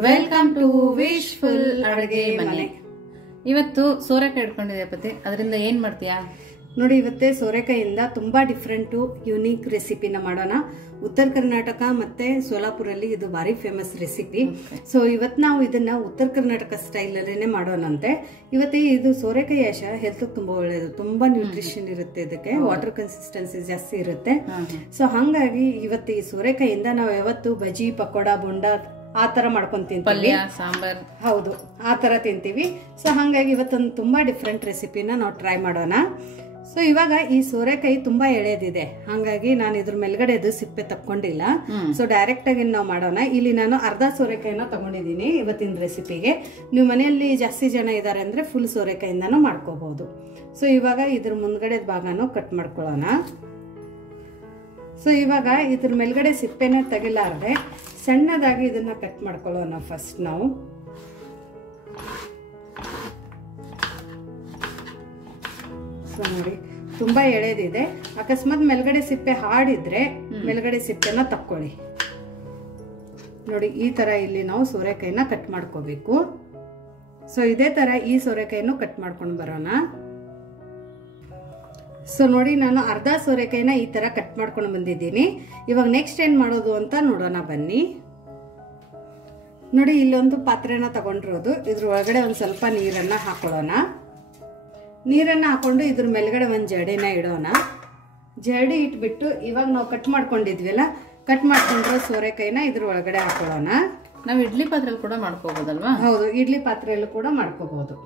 Welcome to wishful ಅಡುಗೆ ಮನೆ. ಇವತ್ತು ಸೋರೆಕಾಯಿ ಇಟ್ಕೊಂಡಿದೆ ಪತಿ, ಅದರಿಂದ ಏನ್ ಮಾಡ್ತೀಯಾ ನೋಡಿ. ಇವತ್ತೇ ಸೋರೆಕಾಯಿಯಿಂದ ತುಂಬಾ ಡಿಫ್ರೆಂಟ್ ಯುನೀಕ್ ರೆಸಿಪಿನ ಮಾಡೋಣ. ಉತ್ತರ ಕರ್ನಾಟಕ ಮತ್ತೆ ಸೋಲಾಪುರಲ್ಲಿ ಇದು ಭಾರಿ ಫೇಮಸ್ ರೆಸಿಪಿ. ಸೊ ಇವತ್ತು ನಾವು ಇದನ್ನ ಉತ್ತರ ಕರ್ನಾಟಕ ಸ್ಟೈಲ್ ಅಲ್ಲೇನೆ ಮಾಡೋಣಂತೆ. ಇವತ್ತೇ ಇದು ಸೋರೆಕಾಯಿ ಹೆಲ್ತ್ ತುಂಬಾ ಒಳ್ಳೆಯದು, ತುಂಬಾ ನ್ಯೂಟ್ರಿಷನ್ ಇರುತ್ತೆ, ಇದಕ್ಕೆ ವಾಟರ್ ಕನ್ಸಿಸ್ಟೆನ್ಸಿ ಜಾಸ್ತಿ ಇರುತ್ತೆ. ಸೊ ಹಂಗಾಗಿ ಇವತ್ತು ಈ ಸೋರೆಕಾಯಿಯಿಂದ ನಾವು ಯಾವತ್ತು ಬಜ್ಜಿ, ಪಕೋಡ, ಬೋಂಡ ಆ ತರ ಮಾಡ್ಕೊಂಡ್ ತಿಂತೀವಿ, ಸಾಂಬಾರ್. ಹೌದು, ಆ ತರ ತಿಂತೀವಿ. ಸೊ ಹಂಗಾಗಿ ಇವತ್ತೊಂದು ತುಂಬಾ ಡಿಫ್ರೆಂಟ್ ರೆಸಿಪಿನ ನಾವು ಟ್ರೈ ಮಾಡೋಣ. ಸೊ ಇವಾಗ ಈ ಸೋರೆಕಾಯಿ ತುಂಬಾ ಎಳೆದಿದೆ, ಹಂಗಾಗಿ ನಾನು ಇದ್ರ ಮೇಲ್ಗಡೆದು ಸಿಪ್ಪೆ ತಕ್ಕೊಂಡಿಲ್ಲ. ಸೊ ಡೈರೆಕ್ಟ್ ಆಗಿ ನಾವು ಮಾಡೋಣ. ಇಲ್ಲಿ ನಾನು ಅರ್ಧ ಸೋರೆಕಾಯಿನ ತಗೊಂಡಿದ್ದೀನಿ ಇವತ್ತಿನ ರೆಸಿಪಿಗೆ. ನೀವು ಮನೆಯಲ್ಲಿ ಜಾಸ್ತಿ ಜನ ಇದ್ದಾರೆ ಅಂದ್ರೆ ಫುಲ್ ಸೋರೆಕಾಯಿಂದಾನು ಮಾಡ್ಕೋಬಹುದು. ಸೊ ಇವಾಗ ಇದ್ರ ಮುಂದ್ಗಡೆ ಭಾಗನೂ ಕಟ್ ಮಾಡ್ಕೊಳ್ಳೋಣ. ಸೊ ಇವಾಗ ಇದ್ರ ಮೇಲ್ಗಡೆ ಸಿಪ್ಪೆನೆ ತೆಗಿಲಾರ್ದೆ ಸಣ್ಣದಾಗಿ ಇದನ್ನ ಕಟ್ ಮಾಡ್ಕೊಳ್ಳೋಣ ಫಸ್ಟ್ ನಾವು. ಸೊ ನೋಡಿ, ತುಂಬಾ ಎಳೆದಿದೆ. ಅಕಸ್ಮಾತ್ ಮೇಲ್ಗಡೆ ಸಿಪ್ಪೆ ಹಾಡಿದ್ರೆ ಮೇಲ್ಗಡೆ ಸಿಪ್ಪೆನ ತಕ್ಕೊಳ್ಳಿ. ನೋಡಿ, ಈ ತರ ಇಲ್ಲಿ ನಾವು ಸೋರೆಕಾಯಿನ ಕಟ್ ಮಾಡ್ಕೋಬೇಕು. ಸೊ ಇದೇ ತರ ಈ ಸೋರೆಕಾಯಿನೂ ಕಟ್ ಮಾಡ್ಕೊಂಡು ಬರೋಣ. ಸೊ ನೋಡಿ, ನಾನು ಅರ್ಧ ಸೋರೆಕಾಯಿನ ಈ ತರ ಕಟ್ ಮಾಡ್ಕೊಂಡು ಬಂದಿದ್ದೀನಿ. ಇವಾಗ ನೆಕ್ಸ್ಟ್ ಏನ್ ಮಾಡೋದು ಅಂತ ನೋಡೋಣ ಬನ್ನಿ. ನೋಡಿ, ಇಲ್ಲೊಂದು ಪಾತ್ರೆನ ತಗೊಂಡಿರೋದು, ಇದ್ರ ಒಳಗಡೆ ಒಂದ್ ಸ್ವಲ್ಪ ನೀರನ್ನ ಹಾಕೊಳ್ಳೋಣ. ನೀರನ್ನ ಹಾಕೊಂಡು ಇದ್ರ ಮೇಲ್ಗಡೆ ಒಂದ್ ಜಡಿನ ಇಡೋಣ. ಜಡಿ ಇಟ್ಬಿಟ್ಟು ಇವಾಗ ನಾವು ಕಟ್ ಮಾಡ್ಕೊಂಡಿದ್ವಿಲ್ಲ, ಕಟ್ ಮಾಡ್ಕೊಂಡಿರೋ ಸೋರೆಕಾಯಿನ ಇದ್ರ ಒಳಗಡೆ ಹಾಕೊಳ್ಳೋಣ. ನಾವು ಇಡ್ಲಿ ಪಾತ್ರೆಯಲ್ಲಿ ಕೂಡ ಮಾಡ್ಕೋಬಹುದಲ್ವಾ? ಹೌದು, ಇಡ್ಲಿ ಪಾತ್ರೆಯಲ್ಲೂ ಕೂಡ ಮಾಡ್ಕೋಬಹುದು.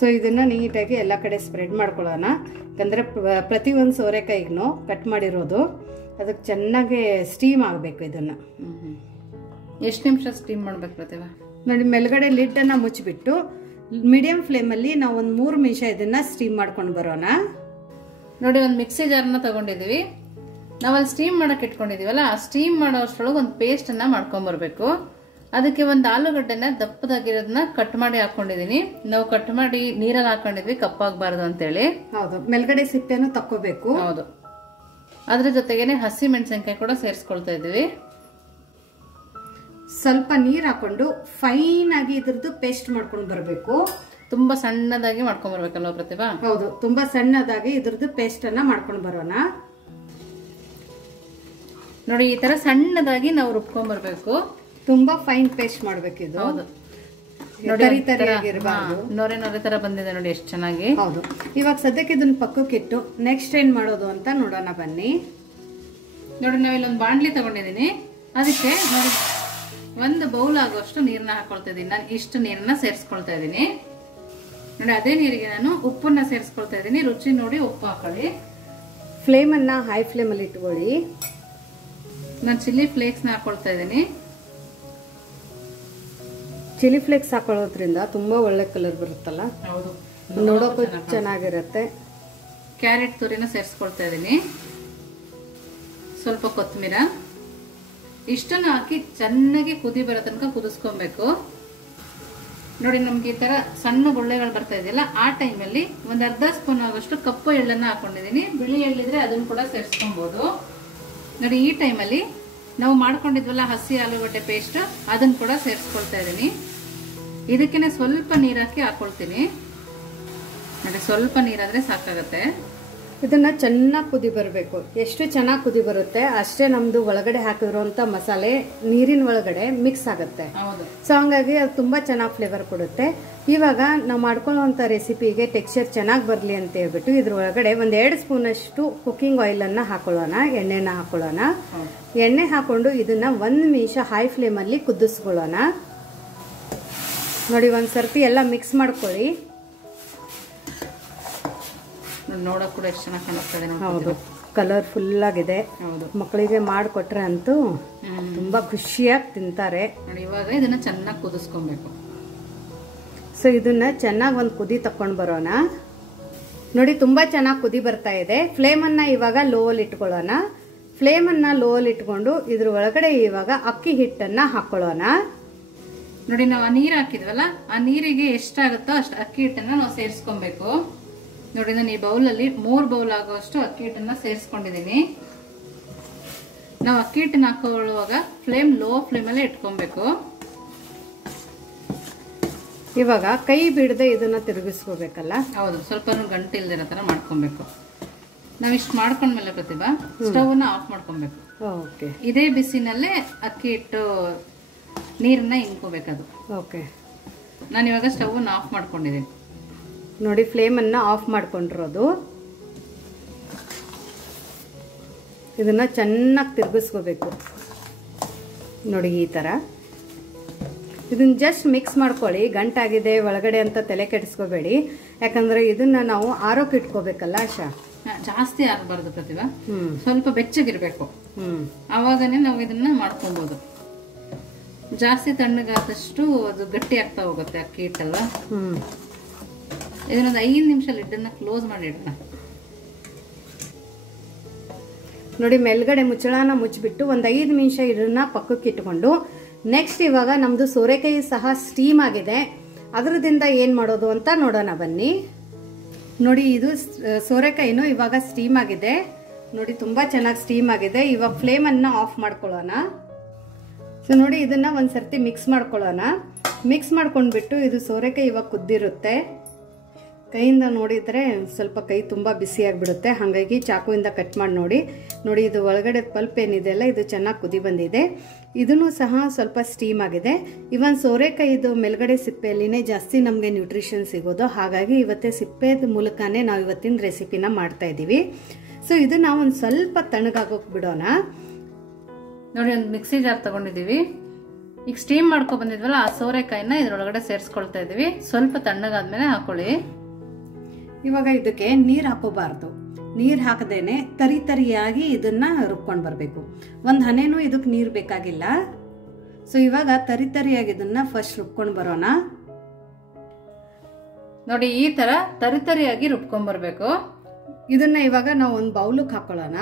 ಸೊ ಇದನ್ನ ನೀಟಾಗಿ ಎಲ್ಲ ಕಡೆ ಸ್ಪ್ರೆಡ್ ಮಾಡ್ಕೊಳ್ಳೋಣ. ಯಾಕಂದ್ರೆ ಪ್ರತಿ ಒಂದು ಸೋರೆಕಾಯಿಗೂ ಕಟ್ ಮಾಡಿರೋದು ಅದಕ್ಕೆ ಚೆನ್ನಾಗಿ ಸ್ಟೀಮ್ ಆಗಬೇಕು. ಇದನ್ನ ಎಷ್ಟು ನಿಮಿಷ ಸ್ಟೀಮ್ ಮಾಡ್ಬೇಕು ಪ್ರತಿಭಾ? ನೋಡಿ, ಮೇಲ್ಗಡೆ ಲಿಡ್ ಅನ್ನ ಮುಚ್ಚಿಬಿಟ್ಟು ಮೀಡಿಯಂ ಫ್ಲೇಮ್ ಅಲ್ಲಿ ನಾವು ಒಂದು 3 ನಿಮಿಷ ಇದನ್ನ ಸ್ಟೀಮ್ ಮಾಡ್ಕೊಂಡು ಬರೋಣ. ನೋಡಿ, ಒಂದು ಮಿಕ್ಸಿ ಜಾರ್ನ ತಗೊಂಡಿದೀವಿ. ನಾವಲ್ಲಿ ಸ್ಟೀಮ್ ಮಾಡಕ್ ಇಟ್ಕೊಂಡಿದೀವಲ್ಲ, ಆ ಸ್ಟೀಮ್ ಮಾಡೋಷ್ಟ್ರೊಳಗೆ ಒಂದು ಪೇಸ್ಟ್ ಅನ್ನ ಮಾಡ್ಕೊಂಡ್ ಬರ್ಬೇಕು. ಅದಕ್ಕೆ ಒಂದು ಆಲೂಗಡ್ಡೆನ ದಪ್ಪದಾಗಿರೋದನ್ನ ಕಟ್ ಮಾಡಿ ಹಾಕೊಂಡಿದೀನಿ. ನಾವು ಕಟ್ ಮಾಡಿ ನೀರಲ್ಲಿ ಹಾಕೊಂಡಿದ್ವಿ ಕಪ್ಪಾಗಬಾರ್ದು ಅಂತೇಳಿ. ಹೌದು, ಮೇಲ್ಗಡೆ ಸಿಪ್ಪೆನೂ ತಕ್ಕೋಬೇಕು. ಹೌದು, ಅದ್ರ ಜೊತೆಗೇನೆ ಹಸಿ ಮೆಣಸಿನ್ಕಾಯಿ ಕೂಡ ಸೇರಿಸ್ಕೊಳ್ತಾ ಇದೀವಿ. ಸ್ವಲ್ಪ ನೀರ್ ಹಾಕೊಂಡು ಫೈನ್ ಆಗಿ ಇದ್ರದ್ದು ಪೇಸ್ಟ್ ಮಾಡ್ಕೊಂಡು ಬರ್ಬೇಕು. ತುಂಬಾ ಸಣ್ಣದಾಗಿ ಮಾಡ್ಕೊಂಡ್ ಬರ್ಬೇಕಲ್ವಾ ಪ್ರತಿಭಾ? ಹೌದು, ತುಂಬಾ ಸಣ್ಣದಾಗಿ ಇದ್ರದ್ದು ಪೇಸ್ಟ್ ಅನ್ನ ಮಾಡ್ಕೊಂಡು ಬರೋಣ. ನೋಡಿ, ಈ ತರ ಸಣ್ಣದಾಗಿ ನಾವು ರುಬ್ಕೊಂಡ್ ಬರ್ಬೇಕು. ತುಂಬಾ ಫೈನ್ ಪೇಸ್ಟ್ ಮಾಡ್ಬೇಕಿದು. ಹೌದು, ನೊರೆ ನೊರೆ ತರ ಬಂದಿದೆ ನೋಡಿ, ಎಷ್ಟು ಚೆನ್ನಾಗಿ. ಹೌದು, ಇವಾಗ ಸದ್ಯಕ್ಕೆ ಇದನ್ನ ಪಕ್ಕಕ್ಕೆ ಇಟ್ಟು ನೆಕ್ಸ್ಟ್ ಏನ್ ಮಾಡೋದು ಅಂತ ನೋಡೋಣ ಬನ್ನಿ. ನೋಡಿ, ನಾವಿಲ್ಲೊಂದು ಬಾಂಡ್ಲಿ ತಗೊಂಡಿದೀನಿ. ಅದಕ್ಕೆ ನೋಡಿ, ಒಂದು ಬೌಲ್ ಆಗುವಷ್ಟು ನೀರನ್ನ ಹಾಕೊಳ್ತಾ ಇದೀನಿ. ನಾನು ಇಷ್ಟು ನೀರನ್ನ ಸೇರಿಸ್ಕೊಳ್ತಾ ಇದೀನಿ. ನೋಡಿ, ಅದೇ ನೀರಿಗೆ ನಾನು ಉಪ್ಪನ್ನ ಸೇರಿಸ್ಕೊಳ್ತಾ ಇದೀನಿ. ರುಚಿ ನೋಡಿ ಉಪ್ಪು ಹಾಕೊಳ್ಳಿ. ಫ್ಲೇಮ್ ಅನ್ನ ಹೈ ಫ್ಲೇಮ್ ಅಲ್ಲಿ ಇಟ್ಕೊಳ್ಳಿ. ನಾನು ಚಿಲ್ಲಿ ಫ್ಲೇಕ್ಸ್ ನ ಹಾಕೊಳ್ತಾ ಇದೀನಿ. ಚಿಲ್ಲಿ ಫ್ಲೇಕ್ಸ್ ಹಾಕೊಳ್ಳೋದ್ರಿಂದ ತುಂಬಾ ಒಳ್ಳೆ ಕಲರ್ ಬರುತ್ತಲ್ಲ. ಹೌದು, ನೋಡೋಕು ಚೆನ್ನಾಗಿರುತ್ತೆ. ಕ್ಯಾರೆಟ್ ತುರಿನ ಸೇರಿಸ್ಕೊಳ್ತಾ ಇದೀನಿ. ಸ್ವಲ್ಪ ಕೊತ್ತಂಬರಿ ಇಷ್ಟನ್ನ ಹಾಕಿ ಚೆನ್ನಾಗಿ ಕುದಿ ಬರೋ ತನಕ ಕುದಿಸ್ಕೊಬೇಕು. ನೋಡಿ, ನಮ್ಗೆ ಈ ತರ ಸಣ್ಣ ಗುಳ್ಳೆಗಳು ಬರ್ತಾ ಇದೆಯಲ್ಲ, ಆ ಟೈಮಲ್ಲಿ ಒಂದ್ ಅರ್ಧ ಸ್ಪೂನ್ ಆಗೋಷ್ಟು ಕಪ್ಪು ಎಳ್ಳನ್ನ ಹಾಕೊಂಡಿದೀನಿ. ಬಿಳಿ ಎಳ್ಳಿದ್ರೆ ಅದನ್ನ ಕೂಡ ಸೇರಿಸ್ಕೊಬಹುದು. ನೋಡಿ, ಈ ಟೈಮಲ್ಲಿ ನಾವು ಮಾಡ್ಕೊಂಡಿದ್ವಲ್ಲ ಹಸಿ ಆಲೂಗಡ್ಡೆ ಪೇಸ್ಟ್, ಅದನ್ನ ಕೂಡ ಸೇರಿಸ್ಕೊಳ್ತಾ ಇದೀನಿ. ಇದಕ್ಕೇನೆ ಸ್ವಲ್ಪ ನೀರ್ ಹಾಕಿ ಹಾಕೊಳ್ತೀನಿ. ನೋಡಿ, ಸ್ವಲ್ಪ ನೀರಾದ್ರೆ ಸಾಕಾಗತ್ತೆ. ಇದನ್ನ ಚೆನ್ನಾಗಿ ಕುದಿ ಬರಬೇಕು. ಎಷ್ಟು ಚೆನ್ನಾಗಿ ಕುದಿ ಬರುತ್ತೆ ಅಷ್ಟೇ ನಮ್ದು ಒಳಗಡೆ ಹಾಕಿರುವಂತ ಮಸಾಲೆ ನೀರಿನ ಒಳಗಡೆ ಮಿಕ್ಸ್ ಆಗುತ್ತೆ. ಸೊ ಹಂಗಾಗಿ ಅದು ತುಂಬಾ ಚೆನ್ನಾಗಿ ಫ್ಲೇವರ್ ಕೊಡುತ್ತೆ. ಇವಾಗ ನಾವು ಮಾಡ್ಕೊಳ್ಳುವಂತ ರೆಸಿಪಿಗೆ ಟೆಕ್ಸ್ಚರ್ ಚೆನ್ನಾಗಿ ಬರಲಿ ಅಂತ ಹೇಳ್ಬಿಟ್ಟು ಇದ್ರ ಒಳಗಡೆ ಒಂದ್ 2 ಸ್ಪೂನ್ ಅಷ್ಟು ಕುಕಿಂಗ್ ಆಯಿಲ್ ಅನ್ನ ಹಾಕೊಳ್ಳೋಣ. ಎಣ್ಣೆನ ಹಾಕೊಳ್ಳೋಣ. ಎಣ್ಣೆ ಹಾಕೊಂಡು ಇದನ್ನ 1 ನಿಮಿಷ ಹೈ ಫ್ಲೇಮ್ ಅಲ್ಲಿ ಕುದಿಸ್ಕೊಳ್ಳೋಣ. ನೋಡಿ, ಒಂದ್ಸರ್ತಿ ಎಲ್ಲ ಮಿಕ್ಸ್ ಮಾಡ್ಕೊಳ್ಳಿ. ನೋಡಕ್ ಕೂಡ ಎಷ್ಟು ಚೆನ್ನಾಗಿ ಕಾಣಿಸ್ತದೆ. ಹೌದು, ಕಲರ್ಫುಲ್ ಆಗಿದೆ. ಹೌದು, ಮಕ್ಕಳಿಗೆ ಮಾಡಿಕೊಟ್ರೆ ಅಂತೂ ತುಂಬಾ ಖುಷಿಯಾಗಿ ತಿಂತಾರೆ. ನೋಡಿ, ಇವಾಗ ಇದನ್ನ ಚೆನ್ನಾಗಿ ಕುದಿಸ್ಕೊಬೇಕು. ಸೊ ಇದನ್ನ ಚೆನ್ನಾಗಿ ಒಂದು ಕುದಿ ತಕೊಂಡ್ ಬರೋಣ. ನೋಡಿ, ತುಂಬಾ ಚೆನ್ನಾಗಿ ಕುದಿ ಬರ್ತಾ ಇದೆ. ಫ್ಲೇಮ್ ಅನ್ನ ಇವಾಗ ಲೋ ಅಲ್ಲಿ ಇಟ್ಕೊಳ್ಳೋಣ. ಫ್ಲೇಮ್ ಅನ್ನ ಲೋ ಅಲ್ಲಿ ಇಟ್ಕೊಂಡು ಇದ್ರ ಒಳಗಡೆ ಇವಾಗ ಅಕ್ಕಿ ಹಿಟ್ಟನ್ನ ಹಾಕೊಳ್ಳೋಣ. ನೋಡಿ, ನಾವು ಆ ನೀರ್ ಹಾಕಿದ್ವಲ್ಲ, ಆ ನೀರಿಗೆ ಎಷ್ಟಾಗುತ್ತೋ ಅಷ್ಟು ಅಕ್ಕಿ ಹಿಟ್ಟನ್ನ ನಾವು ಸೇರಿಸ್ಕೊಬೇಕು. ನೋಡಿ, ನಾನು ಈ ಬೌಲಲ್ಲಿ 3 ಬೌಲ್ ಆಗುವಷ್ಟು ಅಕ್ಕಿ ಹಿಟ್ಟನ್ನ ಸೇರಿಸ್ಕೊಂಡಿದ್ದೀನಿ. ನಾವು ಅಕ್ಕಿ ಹಿಟ್ಟನ್ನ ಹಾಕೊಳ್ಳುವಾಗ ಫ್ಲೇಮ್ ಲೋ ಫ್ಲೇಮಲ್ಲೇ ಇಟ್ಕೊಬೇಕು. ಇವಾಗ ಕೈ ಬಿಡದೆ ಇದನ್ನ ತಿರುಗಿಸ್ಕೋಬೇಕಲ್ಲ? ಹೌದು, ಸ್ವಲ್ಪ ಗಂಟು ಇಲ್ದಿರೋ ತರ ಮಾಡ್ಕೊಬೇಕು. ನಾವ್ ಇಷ್ಟು ಮಾಡ್ಕೊಂಡ್ಮೇಲೆ ಪ್ರತಿಭಾ ಸ್ಟವ್ನ ಆಫ್ ಮಾಡ್ಕೊಬೇಕು. ಓಕೆ. ಇದೇ ಬಿಸಿನಲ್ಲೇ ಅಕ್ಕಿ ಹಿಟ್ಟು ನೀರನ್ನ ಹಿಂಡ್ಕೋಬೇಕದು. ಓಕೆ. ನಾನು ಇವಾಗ ಸ್ಟವ್ನ ಆಫ್ ಮಾಡ್ಕೊಂಡಿದ್ದೀನಿ ನೋಡಿ, ಫ್ಲೇಮನ್ನು ಆಫ್ ಮಾಡ್ಕೊಂಡಿರೋದು. ಇದನ್ನ ಚೆನ್ನಾಗಿ ತಿರುಗಿಸ್ಕೋಬೇಕು ನೋಡಿ, ಈ ಥರ. ಇದನ್ನ ಜಸ್ಟ್ ಮಿಕ್ಸ್ ಮಾಡ್ಕೊಳ್ಳಿ. ಗಂಟಾಗಿದೆ ಒಳಗಡೆ ಅಂತ ತಲೆ ಕೆಡಿಸ್ಕೋಬೇಡಿ, ಯಾಕಂದ್ರೆ ಇದನ್ನ ನಾವು ಆರೋಗ್ಯ ಇಟ್ಕೋಬೇಕಲ್ಲ ಆಶಾ. ಜಾಸ್ತಿ ಆಗಬಾರ್ದು ಪ್ರತಿಭಾ, ಸ್ವಲ್ಪ ಬೆಚ್ಚಗಿರ್ಬೇಕು. ಆವಾಗನೇ ನಾವು ಇದನ್ನ ಮಾಡ್ಕೊಬಹುದು. ಜಾಸ್ತಿ ತಣ್ಣಗಾದಷ್ಟು ಅದು ಗಟ್ಟಿ ಆಗ್ತಾ ಹೋಗುತ್ತೆ ಅಕ್ಕಿ ಹಿಟ್ಟಲ್ಲ. ಇದನ್ನೊಂದು 5 ನಿಮಿಷ ಲಿಡ್ಡನ್ನ ಕ್ಲೋಸ್ ಮಾಡಿ ಇಡೋಣ. ನೋಡಿ, ಮೇಲ್ಗಡೆ ಮುಚ್ಚಳನ ಮುಚ್ಚಿಬಿಟ್ಟು ಒಂದು 5 ನಿಮಿಷ ಇದನ್ನ ಪಕ್ಕಕ್ಕೆ ಇಟ್ಕೊಂಡು, ನೆಕ್ಸ್ಟ್ ಇವಾಗ ನಮ್ದು ಸೋರೆಕಾಯಿ ಸಹ ಸ್ಟೀಮ್ ಆಗಿದೆ. ಅದರದಿಂದ ಏನ್ ಮಾಡೋದು ಅಂತ ನೋಡೋಣ ಬನ್ನಿ. ನೋಡಿ, ಇದು ಸೋರೆಕಾಯಿನೂ ಇವಾಗ ಸ್ಟೀಮ್ ಆಗಿದೆ ನೋಡಿ, ತುಂಬಾ ಚೆನ್ನಾಗಿ ಸ್ಟೀಮ್ ಆಗಿದೆ. ಇವಾಗ ಫ್ಲೇಮ್ ಅನ್ನ ಆಫ್ ಮಾಡ್ಕೊಳ್ಳೋಣ. ಸೊ ನೋಡಿ, ಇದನ್ನ ಒಂದ್ಸರ್ತಿ ಮಿಕ್ಸ್ ಮಾಡ್ಕೊಳ್ಳೋಣ. ಮಿಕ್ಸ್ ಮಾಡ್ಕೊಂಡ್ಬಿಟ್ಟು, ಇದು ಸೋರೆಕಾಯಿ ಇವಾಗ ಕುದ್ದಿರುತ್ತೆ. ಕೈಯಿಂದ ನೋಡಿದ್ರೆ ಸ್ವಲ್ಪ ಕೈ ತುಂಬ ಬಿಸಿ ಆಗಿಬಿಡುತ್ತೆ, ಹಾಗಾಗಿ ಚಾಕುವಿಂದ ಕಟ್ ಮಾಡಿ ನೋಡಿ. ನೋಡಿ, ಇದು ಒಳಗಡೆ ಪಲ್ಪ್ ಏನಿದೆ ಅಲ್ಲ, ಇದು ಚೆನ್ನಾಗಿ ಕುದಿ ಬಂದಿದೆ. ಇದನ್ನು ಸಹ ಸ್ವಲ್ಪ ಸ್ಟೀಮ್ ಆಗಿದೆ. ಇವನ್ ಸೋರೆಕಾಯಿದು ಮೇಲ್ಗಡೆ ಸಿಪ್ಪೆಯಲ್ಲಿನೇ ಜಾಸ್ತಿ ನಮಗೆ ನ್ಯೂಟ್ರಿಷನ್ ಸಿಗೋದು, ಹಾಗಾಗಿ ಇವತ್ತೇ ಸಿಪ್ಪೆದ ಮೂಲಕನೇ ನಾವು ಇವತ್ತಿನ ರೆಸಿಪಿನ ಮಾಡ್ತಾ ಇದ್ದೀವಿ. ಸೊ ಇದು ನಾವು ಒಂದು ಸ್ವಲ್ಪ ತಣ್ಣಗಾಗೋಕೆ ಬಿಡೋಣ. ನೋಡಿ, ಒಂದು ಮಿಕ್ಸಿ ಜಾರ್ ತಗೊಂಡಿದ್ದೀವಿ. ಈಗ ಸ್ಟೀಮ್ ಮಾಡ್ಕೊ ಬಂದಿದ್ವಲ್ಲ, ಆ ಸೋರೆಕಾಯಿನ ಇದ್ರೊಳಗಡೆ ಸೇರಿಸ್ಕೊಳ್ತಾ ಇದೀವಿ. ಸ್ವಲ್ಪ ತಣ್ಣಗಾದ್ಮೇಲೆ ಹಾಕೊಳ್ಳಿ. ಇವಾಗ ಇದಕ್ಕೆ ನೀರು ಹಾಕೋಬಾರ್ದು. ನೀರು ಹಾಕದೇನೆ ತರಿ ತರಿಯಾಗಿ ಇದನ್ನ ರುಬ್ಕೊಂಡು ಬರಬೇಕು. ಒಂದು ಹನೇನು ಇದಕ್ಕೆ ನೀರು ಬೇಕಾಗಿಲ್ಲ. ಸೊ ಇವಾಗ ತರಿ ತರಿಯಾಗಿ ಇದನ್ನ ಫಸ್ಟ್ ರುಬ್ಕೊಂಡು ಬರೋಣ. ನೋಡಿ, ಈ ತರ ತರಿ ತರಿಯಾಗಿ ರುಬ್ಕೊಂಡ್ ಬರ್ಬೇಕು. ಇದನ್ನ ಇವಾಗ ನಾವು ಒಂದು ಬೌಲ್ಗೆ ಹಾಕೊಳ್ಳೋಣ.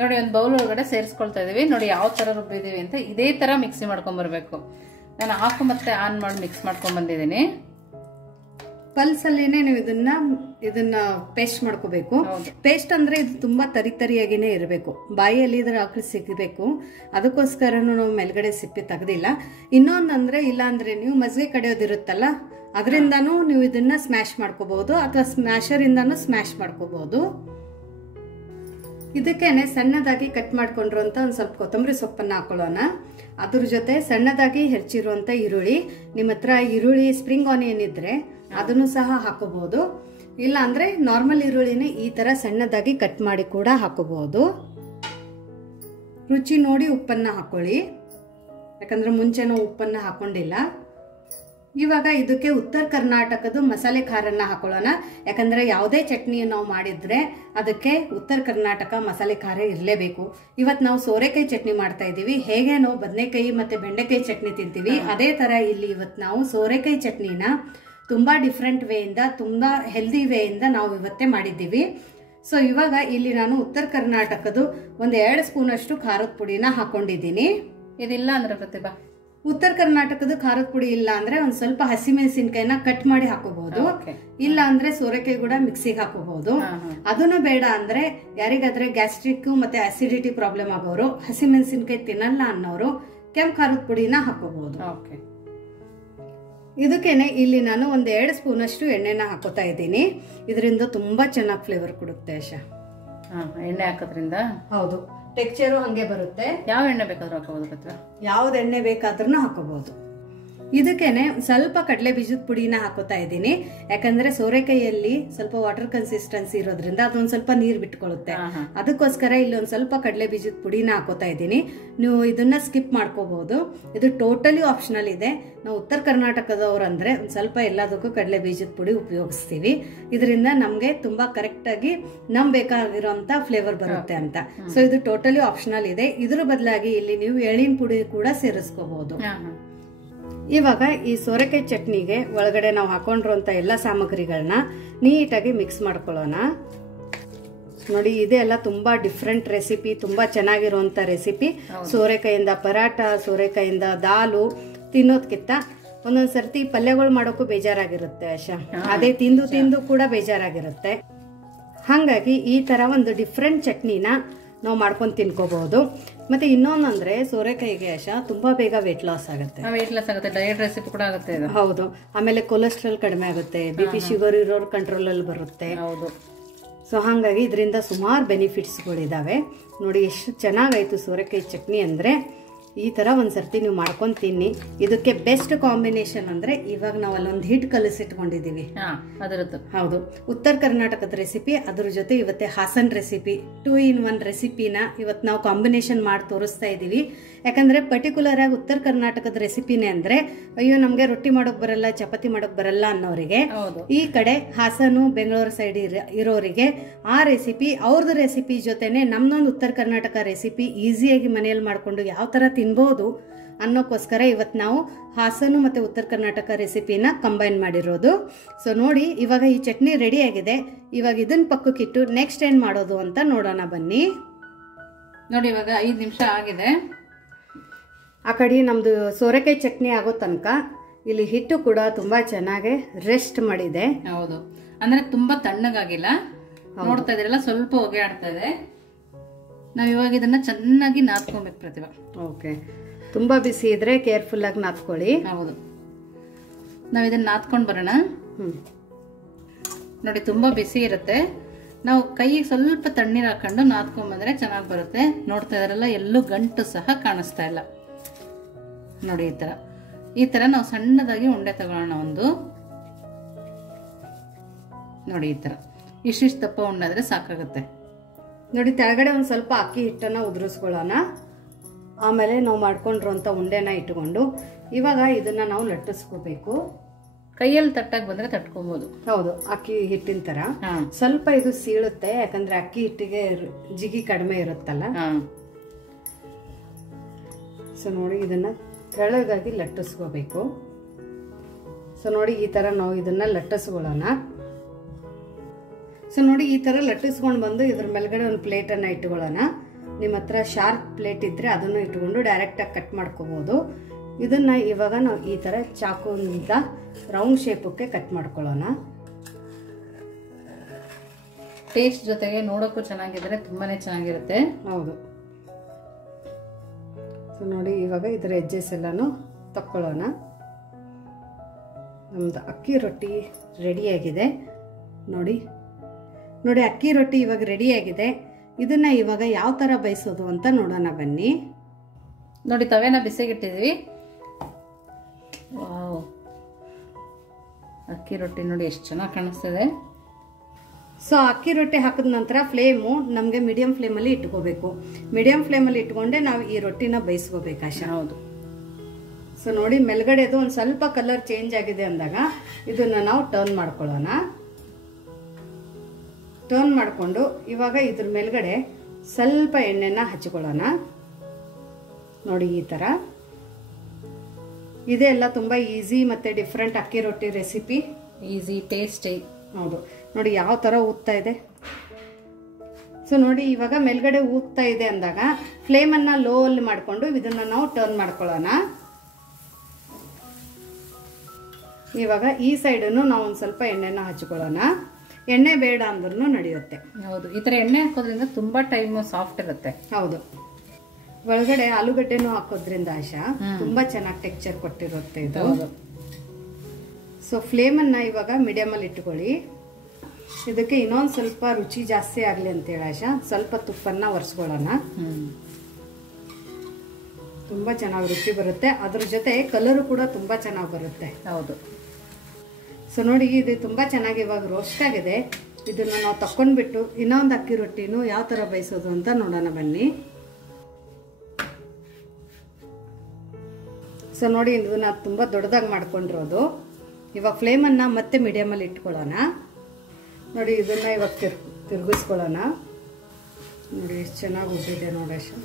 ನೋಡಿ, ಒಂದು ಬೌಲ್ ಒಳಗಡೆ ಸೇರಿಸ್ಕೊಳ್ತಾ ಇದೀವಿ. ನೋಡಿ ಯಾವ ತರ ರುಬ್ಬಿದೀವಿ ಅಂತ. ಇದೇ ತರ ಮಿಕ್ಸಿ ಮಾಡ್ಕೊಂಡ್ ಬರ್ಬೇಕು. ನಾನು ಆಫ್ ಮತ್ತೆ ಆನ್ ಮಾಡಿ ಮಿಕ್ಸ್ ಮಾಡ್ಕೊಂಡ್ ಬಂದಿದ್ದೀನಿ. ಪಲ್ಸ್ ಅಲ್ಲೇನೆ ನೀವು ಇದನ್ನ ಪೇಸ್ಟ್ ಮಾಡ್ಕೋಬೇಕು. ಪೇಸ್ಟ್ ಅಂದ್ರೆ ಇದು ತುಂಬಾ ತರಿ ತರಿಯಾಗಿನೇ ಇರಬೇಕು, ಬಾಯಿಯಲ್ಲಿ ಇದ್ರ ಆಕಳು ಸಿಗಬೇಕು. ಅದಕ್ಕೋಸ್ಕರನು ನಾವು ಮೇಲ್ಗಡೆ ಸಿಪ್ಪೆ ತೆಗ್ದಿಲ್ಲ. ಇನ್ನೊಂದಂದ್ರೆ, ಇಲ್ಲ ಅಂದ್ರೆ ನೀವು ಮಜ್ಜಿಗೆ ಕಡಿಯೋದಿರುತ್ತಲ್ಲ, ಅದರಿಂದಾನು ನೀವು ಇದನ್ನ ಸ್ಮ್ಯಾಶ್ ಮಾಡ್ಕೋಬಹುದು, ಅಥವಾ ಸ್ಮ್ಯಾಶರ್ ಇಂದಾನು ಸ್ಮ್ಯಾಶ್ ಮಾಡ್ಕೋಬಹುದು. ಇದಕ್ಕೇನೆ ಸಣ್ಣದಾಗಿ ಕಟ್ ಮಾಡ್ಕೊಂಡಿರುವಂತ ಒಂದ್ ಸ್ವಲ್ಪ ಕೊತ್ತಂಬರಿ ಸೊಪ್ಪನ್ನ ಹಾಕೊಳ್ಳೋಣ. ಅದ್ರ ಜೊತೆ ಸಣ್ಣದಾಗಿ ಹೆಚ್ಚಿರುವಂತ ಈರುಳ್ಳಿ. ನಿಮ್ಮ ಹತ್ರ ಈರುಳ್ಳಿ ಸ್ಪ್ರಿಂಗ್ ಆನಿಯನ್ ಇದ್ರೆ ಅದನ್ನು ಸಹ ಹಾಕೋಬಹುದು, ಇಲ್ಲ ಅಂದ್ರೆ ನಾರ್ಮಲ್ ಈರುಳ್ಳಿನೇ ಈ ತರ ಸಣ್ಣದಾಗಿ ಕಟ್ ಮಾಡಿ ಕೂಡ ಹಾಕೋಬಹುದು. ರುಚಿ ನೋಡಿ ಉಪ್ಪನ್ನ ಹಾಕೊಳ್ಳಿ, ಯಾಕಂದ್ರೆ ಮುಂಚೆ ನಾವು ಉಪ್ಪನ್ನ ಹಾಕೊಂಡಿಲ್ಲ. ಇವಾಗ ಇದಕ್ಕೆ ಉತ್ತರ ಕರ್ನಾಟಕದ ಮಸಾಲೆ ಖಾರನ್ನ ಹಾಕೊಳ್ಳೋಣ. ಯಾಕಂದ್ರೆ ಯಾವುದೇ ಚಟ್ನಿ ನಾವು ಮಾಡಿದ್ರೆ ಅದಕ್ಕೆ ಉತ್ತರ ಕರ್ನಾಟಕ ಮಸಾಲೆ ಖಾರ ಇರಲೇಬೇಕು. ಇವತ್ತು ನಾವು ಸೋರೆಕಾಯಿ ಚಟ್ನಿ ಮಾಡ್ತಾ ಇದೀವಿ. ಹೇಗೆ ನಾವು ಬದನೆಕಾಯಿ ಮತ್ತೆ ಬೆಂಡೆಕಾಯಿ ಚಟ್ನಿ ತಿಂತೀವಿ, ಅದೇ ತರ ಇಲ್ಲಿ ಇವತ್ತು ನಾವು ಸೋರೆಕಾಯಿ ಚಟ್ನಿನ ತುಂಬಾ ಡಿಫ್ರೆಂಟ್ ವೇಯಿಂದ, ತುಂಬಾ ಹೆಲ್ದಿ ವೇಯಿಂದ ನಾವು ಇವತ್ತೇ ಮಾಡಿದ್ದೀವಿ. ಸೊ ಇವಾಗ ಇಲ್ಲಿ ನಾನು ಉತ್ತರ ಕರ್ನಾಟಕದ ಒಂದು 2 ಸ್ಪೂನ್ ಅಷ್ಟು ಖಾರದ ಪುಡಿನ ಹಾಕೊಂಡಿದ್ದೀನಿ. ಇದಿಲ್ಲ ಅಂದ್ರೆ ಪ್ರತಿಭಾ, ಉತ್ತರ ಕರ್ನಾಟಕದ ಖಾರದ ಪುಡಿ ಇಲ್ಲ ಅಂದ್ರೆ ಒಂದ್ ಸ್ವಲ್ಪ ಹಸಿಮೆಣಸಿನಕಾಯಿನ ಕಟ್ ಮಾಡಿ ಹಾಕೋಬಹುದು, ಇಲ್ಲ ಅಂದ್ರೆ ಸೋರೆಕಾಯಿ ಕೂಡ ಮಿಕ್ಸಿಗೆ ಹಾಕೋಬಹುದು. ಅದನ್ನು ಬೇಡ ಅಂದ್ರೆ ಯಾರಿಗಾದ್ರೆ ಗ್ಯಾಸ್ಟ್ರಿಕ್ ಮತ್ತೆ ಅಸಿಡಿಟಿ ಪ್ರಾಬ್ಲಮ್ ಆಗೋರು, ಹಸಿಮೆಣಸಿನಕಾಯಿ ತಿನ್ನಲ್ಲ ಅನ್ನೋರು ಕೆಂಪು ಖಾರದ ಪುಡಿನ ಹಾಕೋಬಹುದು. ಇದಕ್ಕೇನೆ ಇಲ್ಲಿ ನಾನು ಒಂದ್ 2 ಸ್ಪೂನ್ ಅಷ್ಟು ಎಣ್ಣೆನ ಹಾಕೋತಾ ಇದ್ದೀನಿ. ಇದರಿಂದ ತುಂಬಾ ಚೆನ್ನಾಗಿ ಫ್ಲೇವರ್ ಕೊಡುತ್ತೆ ಆಶಾ. ಎಣ್ಣೆ ಹಾಕೋದ್ರಿಂದ ಹೌದು, ಟೆಕ್ಸ್ಚರು ಹಂಗೆ ಬರುತ್ತೆ. ಯಾವ ಎಣ್ಣೆ ಬೇಕಾದ್ರೂ ಹಾಕೋಬಹುದು, ಯಾವ್ದು ಎಣ್ಣೆ ಬೇಕಾದ್ರೂ ಹಾಕೋಬಹುದು. ಇದಕ್ಕೇನೆ ಸ್ವಲ್ಪ ಕಡಲೆ ಬೀಜದ ಪುಡಿನ ಹಾಕೋತಾ ಇದ್ದೀನಿ. ಯಾಕಂದ್ರೆ ಸೋರೆಕಾಯಿಯಲ್ಲಿ ಸ್ವಲ್ಪ ವಾಟರ್ ಕನ್ಸಿಸ್ಟೆನ್ಸಿ ಇರೋದ್ರಿಂದ ಅದೊಂದ್ ಸ್ವಲ್ಪ ನೀರ್ ಬಿಟ್ಕೊಳ್ಳುತ್ತೆ. ಅದಕ್ಕೋಸ್ಕರ ಇಲ್ಲಿ ಒಂದ್ ಸ್ವಲ್ಪ ಕಡಲೆ ಬೀಜದ ಪುಡಿನ ಹಾಕೋತಾ ಇದ್ದೀನಿ. ನೀವು ಇದನ್ನ ಸ್ಕಿಪ್ ಮಾಡ್ಕೋಬಹುದು, ಇದು ಟೋಟಲಿ ಆಪ್ಷನಲ್ ಇದೆ. ನಾವು ಉತ್ತರ ಕರ್ನಾಟಕದವ್ರು ಅಂದ್ರೆ ಒಂದ್ ಸ್ವಲ್ಪ ಎಲ್ಲದಕ್ಕೂ ಕಡಲೆ ಬೀಜದ ಪುಡಿ ಉಪಯೋಗಿಸ್ತೀವಿ. ಇದರಿಂದ ನಮ್ಗೆ ತುಂಬಾ ಕರೆಕ್ಟ್ ಆಗಿ ನಮ್ ಬೇಕಾಗಿರೋಂತ ಫ್ಲೇವರ್ ಬರುತ್ತೆ ಅಂತ. ಸೊ ಇದು ಟೋಟಲಿ ಆಪ್ಷನಲ್ ಇದೆ. ಇದ್ರ ಬದಲಾಗಿ ಇಲ್ಲಿ ನೀವು ಎಳ್ಳಿನ ಪುಡಿ ಕೂಡ ಸೇರಿಸ್ಕೋಬಹುದು. ಇವಾಗ ಈ ಸೋರೆಕಾಯಿ ಚಟ್ನಿಗೆ ಒಳಗಡೆ ನಾವು ಹಾಕೊಂಡಿರುವಂತ ಎಲ್ಲ ಸಾಮಗ್ರಿಗಳನ್ನ ನೀಟಾಗಿ ಮಿಕ್ಸ್ ಮಾಡ್ಕೊಳ್ಳೋಣ. ನೋಡಿ, ಇದೆಲ್ಲ ತುಂಬಾ ಡಿಫ್ರೆಂಟ್ ರೆಸಿಪಿ, ತುಂಬಾ ಚೆನ್ನಾಗಿರುವಂತ ರೆಸಿಪಿ. ಸೋರೆಕಾಯಿಂದ ಪರಾಟ, ಸೋರೆಕಾಯಿಂದ ದಾಲು ತಿನ್ನೋದ್ಕಿಂತ ಒಂದೊಂದ್ ಸರ್ತಿ ಪಲ್ಯಗಳು ಮಾಡೋಕ್ಕೂ ಬೇಜಾರಾಗಿರುತ್ತೆ ಆಶಾ. ಅದೇ ತಿಂದು ಕೂಡ ಬೇಜಾರಾಗಿರುತ್ತೆ. ಹಾಗಾಗಿ ಈ ತರ ಒಂದು ಡಿಫ್ರೆಂಟ್ ಚಟ್ನಿನ ನಾವು ಮಾಡ್ಕೊಂಡು ತಿನ್ಕೋಬಹುದು. ಮತ್ತೆ ಇನ್ನೊಂದಂದ್ರೆ ಸೋರೆಕಾಯಿಗೆ ಆಶಾ ತುಂಬಾ ಬೇಗ ವೇಟ್ ಲಾಸ್ ಆಗುತ್ತೆ. ವೇಟ್ ಲಾಸ್ ಆಗುತ್ತೆ, ಡಯಟ್ ರೆಸಿಪಿ ಕೂಡ ಆಗುತ್ತೆ ಇದು. ಹೌದು. ಆಮೇಲೆ ಕೊಲೆಸ್ಟ್ರಾಲ್ ಕಡಿಮೆ ಆಗುತ್ತೆ, BP ಶುಗರ್ ಇರೋರು ಕಂಟ್ರೋಲ್ ಅಲ್ಲಿ ಬರುತ್ತೆ. ಹೌದು. ಸೊ ಹಾಗಾಗಿ ಇದರಿಂದ ಸುಮಾರು ಬೆನಿಫಿಟ್ಸ್ಗಳಿದಾವೆ. ನೋಡಿ ಎಷ್ಟು ಚೆನ್ನಾಗಾಯ್ತು ಸೋರೆಕಾಯಿ ಚಟ್ನಿ ಅಂದ್ರೆ. ಈ ತರ ಒಂದ್ಸರ್ತಿ ನೀವು ಮಾಡ್ಕೊಂಡು ತಿನ್ನಿ. ಇದಕ್ಕೆ ಬೆಸ್ಟ್ ಕಾಂಬಿನೇಷನ್ ಅಂದ್ರೆ ಇವಾಗ ನಾವು ಅಲ್ಲೊಂದು ಹಿಟ್ ಕಲಿಸಿಟ್ಕೊಂಡಿದೀವಿ. ಹೌದು, ಉತ್ತರ ಕರ್ನಾಟಕದ ರೆಸಿಪಿ, ಅದ್ರ ಜೊತೆ ಇವತ್ತೆ ಹಾಸನ್ ರೆಸಿಪಿ 2 in 1 ರೆಸಿಪಿನ ಇವತ್ತು ನಾವು ಕಾಂಬಿನೇಷನ್ ಮಾಡಿ ತೋರಿಸ್ತಾ ಇದೀವಿ. ಯಾಕಂದ್ರೆ ಪರ್ಟಿಕ್ಯುಲರ್ ಆಗಿ ಉತ್ತರ ಕರ್ನಾಟಕದ ರೆಸಿಪಿನೇ ಅಂದ್ರೆ ಅಯ್ಯೋ ನಮ್ಗೆ ರೊಟ್ಟಿ ಮಾಡೋಕ್ ಬರಲ್ಲ, ಚಪಾತಿ ಮಾಡೋಕ್ ಬರಲ್ಲ ಅನ್ನೋರಿಗೆ, ಈ ಕಡೆ ಹಾಸನು ಬೆಂಗಳೂರು ಸೈಡ್ ಇರೋರಿಗೆ ಆ ರೆಸಿಪಿ ಅವ್ರದ್ದು ರೆಸಿಪಿ ಜೊತೆನೆ ನಮ್ದೊಂದು ಉತ್ತರ ಕರ್ನಾಟಕ ರೆಸಿಪಿ ಈಸಿಯಾಗಿ ಮನೆಯಲ್ಲಿ ಮಾಡ್ಕೊಂಡು ಯಾವ ತರ ತಿನ್ಬೋದು ಅನ್ನೋಕ್ಕೋಸ್ಕರ ಇವತ್ತು ನಾವು ಹಾಸನು ಮತ್ತೆ ಉತ್ತರ ಕರ್ನಾಟಕ ರೆಸಿಪಿನ ಕಂಬೈನ್ ಮಾಡಿರೋದು. ಸೊ ನೋಡಿ ಇವಾಗ ಈ ಚಟ್ನಿ ರೆಡಿ ಆಗಿದೆ. ಇವಾಗ ಇದನ್ನ ಪಕ್ಕಕ್ಕಿಟ್ಟು ನೆಕ್ಸ್ಟ್ ಏನ್ ಮಾಡೋದು ಅಂತ ನೋಡೋಣ ಬನ್ನಿ. ನೋಡಿ ಇವಾಗ 5 ನಿಮಿಷ ಆಗಿದೆ. ಆ ಕಡೆ ನಮ್ದು ಸೋರೆಕಾಯಿ ಚಟ್ನಿ ಆಗೋ ತನಕ ಇಲ್ಲಿ ಹಿಟ್ಟು ಕೂಡ ತುಂಬಾ ಚೆನ್ನಾಗಿ ರೆಸ್ಟ್ ಮಾಡಿದೆ. ಹೌದು, ಅಂದ್ರೆ ತುಂಬಾ ತಣ್ಣಗಾಗಿಲ್ಲ. ನೋಡ್ತಾ ಇದ್ರಲ್ಲ ಸ್ವಲ್ಪ ಹೊಗೆ ಆಡ್ತಾ ಇದೆ. ನಾವ್ ಇವಾಗ ಇದನ್ನ ಚೆನ್ನಾಗಿ ನಾದ್ಕೊಬೇಕು ಪ್ರತಿಭಾ. ಓಕೆ, ತುಂಬಾ ಬಿಸಿ ಇದ್ರೆ ಕೇರ್ಫುಲ್ ಆಗಿ ನಾದ್ಕೊಳ್ಳಿ. ಹೌದು, ನಾವ್ ಇದನ್ನ ನಾದ್ಕೊಂಡ್ ಬರೋಣ. ನೋಡಿ ತುಂಬಾ ಬಿಸಿ ಇರುತ್ತೆ. ನಾವು ಕೈಗೆ ಸ್ವಲ್ಪ ತಣ್ಣೀರ್ ಹಾಕೊಂಡು ನಾದ್ಕೊಂಡ್ ಬಂದ್ರೆ ಚೆನ್ನಾಗಿ ಬರುತ್ತೆ. ನೋಡ್ತಾ ಇದ್ರಲ್ಲ ಎಲ್ಲೂ ಗಂಟು ಸಹ ಕಾಣಿಸ್ತಾ ಇಲ್ಲ. ನೋಡಿ ಈ ತರ ನಾವು ಸಣ್ಣದಾಗಿ ಉಂಡೆ ತಗೊಳ್ಳೋಣ. ಒಂದು ನೋಡಿ ಈ ತರ ಇಷ್ಟಿಷ್ಟು ದಪ್ಪ ಉಂಡೆ ಆದ್ರೆ ಸಾಕಾಗುತ್ತೆ. ನೋಡಿ ತೆಳಗಡೆ ಒಂದ್ ಸ್ವಲ್ಪ ಅಕ್ಕಿ ಹಿಟ್ಟನ್ನ ಉದುರಿಸ್ಕೊಳ್ಳೋಣ. ಆಮೇಲೆ ನಾವು ಮಾಡ್ಕೊಂಡಿರುವಂತ ಉಂಡೆನ ಇಟ್ಕೊಂಡು ಇವಾಗ ಇದನ್ನ ನಾವು ಲಟ್ಟಿಸ್ಕೋಬೇಕು. ಕೈಯಲ್ಲಿ ತಟ್ಟಾಗಿ ಬಂದ್ರೆ ತಟ್ಕೋಬಹುದು. ಹೌದು, ಅಕ್ಕಿ ಹಿಟ್ಟಿನ ತರ ಸ್ವಲ್ಪ ಇದು ಸೀಳುತ್ತೆ, ಯಾಕಂದ್ರೆ ಅಕ್ಕಿ ಹಿಟ್ಟಿಗೆ ಜಿಗಿ ಕಡಿಮೆ ಇರುತ್ತಲ್ಲ. ಸೊ ನೋಡಿ ಇದನ್ನ ತೆಳಗಾಗಿ ಲಟ್ಟಿಸ್ಕೋಬೇಕು. ಸೊ ನೋಡಿ ಈ ತರ ನಾವು ಇದನ್ನ ಲಟ್ಟಿಸ್ಕೊಳ್ಳೋಣ. ಸೊ ನೋಡಿ ಈ ತರ ಲಟ್ಟಿಸ್ಕೊಂಡು ಬಂದು ಇದ್ರ ಮೇಲ್ಗಡೆ ಒಂದು ಪ್ಲೇಟ್ ಅನ್ನ ಇಟ್ಕೊಳ್ಳೋಣ. ನಿಮ್ಮ ಹತ್ರ ಶಾರ್ಪ್ ಪ್ಲೇಟ್ ಇದ್ರೆ ಅದನ್ನು ಇಟ್ಕೊಂಡು ಡೈರೆಕ್ಟ್ ಆಗಿ ಕಟ್ ಮಾಡ್ಕೋಬಹುದು. ಇದನ್ನ ಇವಾಗ ನಾವು ಈ ತರ ಚಾಕುವಿಂದ ರೌಂಡ್ ಶೇಪಕ್ಕೆ ಕಟ್ ಮಾಡ್ಕೊಳ್ಳೋಣ. ಟೇಸ್ಟ್ ಜೊತೆಗೆ ನೋಡೋಕ್ಕೂ ಚೆನ್ನಾಗಿದ್ರೆ ತುಂಬಾನೇ ಚೆನ್ನಾಗಿರುತ್ತೆ. ಹೌದು. ಸೊ ನೋಡಿ ಇವಾಗ ಇದರ ಎಡ್ಜಸ್ ಎಲ್ಲಾನು ತಕ್ಕೊಳ್ಳೋಣ. ನಮ್ದು ಅಕ್ಕಿ ರೊಟ್ಟಿ ರೆಡಿಯಾಗಿದೆ. ನೋಡಿ ನೋಡಿ ಅಕ್ಕಿ ರೊಟ್ಟಿ ಇವಾಗ ರೆಡಿಯಾಗಿದೆ. ಇದನ್ನ ಇವಾಗ ಯಾವ ತರ ಬೇಯಿಸೋದು ಅಂತ ನೋಡೋಣ ಬನ್ನಿ. ನೋಡಿ ತವೆನ ಬಿಸಿಗಿಟ್ಟಿದ್ವಿ. ವಾವ್, ಅಕ್ಕಿ ರೊಟ್ಟಿ ನೋಡಿ ಎಷ್ಟು ಚೆನ್ನಾಗಿ ಕಾಣಿಸ್ತಿದೆ. ಸೊ ಅಕ್ಕಿ ರೊಟ್ಟಿ ಹಾಕಿದ ನಂತರ ಫ್ಲೇಮು ನಮಗೆ ಮೀಡಿಯಂ ಫ್ಲೇಮಲ್ಲಿ ಇಟ್ಕೋಬೇಕು. ಮೀಡಿಯಂ ಫ್ಲೇಮಲ್ಲಿ ಇಟ್ಕೊಂಡೆ ನಾವು ಈ ರೊಟ್ಟಿನ ಬೇಯಿಸ್ಕೋಬೇಕು ಆಶಾ. ಹೌದು. ಸೊ ನೋಡಿ ಮೇಲ್ಗಡೆದು ಒಂದು ಸ್ವಲ್ಪ ಕಲರ್ ಚೇಂಜ್ ಆಗಿದೆ ಅಂದಾಗ ಇದನ್ನ ನಾವು ಟರ್ನ್ ಮಾಡ್ಕೊಳ್ಳೋಣ. ಟರ್ನ್ ಮಾಡಿಕೊಂಡು ಇವಾಗ ಇದ್ರ ಮೇಲ್ಗಡೆ ಸ್ವಲ್ಪ ಎಣ್ಣೆನ ಹಚ್ಕೊಳ್ಳೋಣ. ನೋಡಿ ಈ ತರ. ಇದೆಲ್ಲ ತುಂಬಾ ಈಸಿ ಮತ್ತೆ ಡಿಫ್ರೆಂಟ್ ಅಕ್ಕಿ ರೊಟ್ಟಿ ರೆಸಿಪಿ. Easy, tasty. ಹೌದು, ನೋಡಿ ಯಾವ ತರ ಊದ್ತಾ ಇದೆ. ಸೊ ನೋಡಿ ಇವಾಗ ಮೇಲ್ಗಡೆ ಊದ್ತಾ ಇದೆ ಅಂದಾಗ ಫ್ಲೇಮ್ ಅನ್ನ ಲೋ ಅಲ್ಲಿ ಮಾಡ್ಕೊಂಡು ಇದನ್ನ ನಾವು ಟರ್ನ್ ಮಾಡ್ಕೊಳ್ಳೋಣ. ಇವಾಗ ಈ ಸೈಡ್ ನಾವು ಒಂದ್ ಸ್ವಲ್ಪ ಎಣ್ಣೆನ ಹಚ್ಕೊಳ್ಳೋಣ. ಎಣ್ಣೆ ಬೇಡ ಅಂದ್ರೂ ನಡೆಯುತ್ತೆ. ಹೌದು, ಈ ತರ ಎಣ್ಣೆ ಹಾಕೋದ್ರಿಂದ ತುಂಬಾ ಟೈಮ್ ಸಾಫ್ಟ್ ಇರುತ್ತೆ. ಹೌದು, ಒಳಗಡೆ ಆಲೂಗಡ್ಡೆನೂ ಹಾಕೋದ್ರಿಂದ ಆಶಾ ತುಂಬಾ ಚೆನ್ನಾಗಿ ಟೆಕ್ಸ್ಚರ್ ಕೊಟ್ಟಿರುತ್ತೆ ಇದು. ಸೊ ಫ್ಲೇಮ್ ಅನ್ನ ಇವಾಗ ಮೀಡಿಯಂ ಅಲ್ಲಿ ಇಟ್ಕೊಳ್ಳಿ. ಇದಕ್ಕೆ ಇನ್ನೊಂದು ಸ್ವಲ್ಪ ರುಚಿ ಜಾಸ್ತಿ ಆಗ್ಲಿ ಅಂತ ಹೇಳಿ ಆಶಾ ಸ್ವಲ್ಪ ತುಪ್ಪನ್ನ ಒರೆಸ್ಕೊಳ್ಳೋಣ. ತುಂಬಾ ಚೆನ್ನಾಗಿ ರುಚಿ ಬರುತ್ತೆ. ಅದ್ರ ಜೊತೆ ಕಲರು ಕೂಡ ತುಂಬಾ ಚೆನ್ನಾಗಿ ಬರುತ್ತೆ. ಹೌದು. ಸೊ ನೋಡಿ ಇದು ತುಂಬಾ ಚೆನ್ನಾಗಿ ಇವಾಗ ರೋಸ್ಟ್ ಆಗಿದೆ. ಇದನ್ನ ನಾವು ತಕೊಂಡ್ಬಿಟ್ಟು ಇನ್ನೊಂದು ಅಕ್ಕಿ ರೊಟ್ಟಿನೂ ಯಾವ ತರ ಬೇಯಿಸೋದು ಅಂತ ನೋಡೋಣ ಬನ್ನಿ. ಸೊ ನೋಡಿ ಇದನ್ನ ತುಂಬಾ ದೊಡ್ಡದಾಗಿ ಮಾಡ್ಕೊಂಡಿರೋದು. ಇವಾಗ ಫ್ಲೇಮ್ ಅನ್ನ ಮತ್ತೆ ಮೀಡಿಯಂ ಅಲ್ಲಿ ಇಟ್ಕೊಳ್ಳೋಣ. ನೋಡಿ ಇದನ್ನ ಇವಾಗ ತಿರುಗಿಸ್ಕೊಳ್ಳೋಣ. ನೋಡಿ ಎಷ್ಟು ಚೆನ್ನಾಗಿ ಉಬ್ಬಿದೆ ನೋಡಿ ಆಶಾ.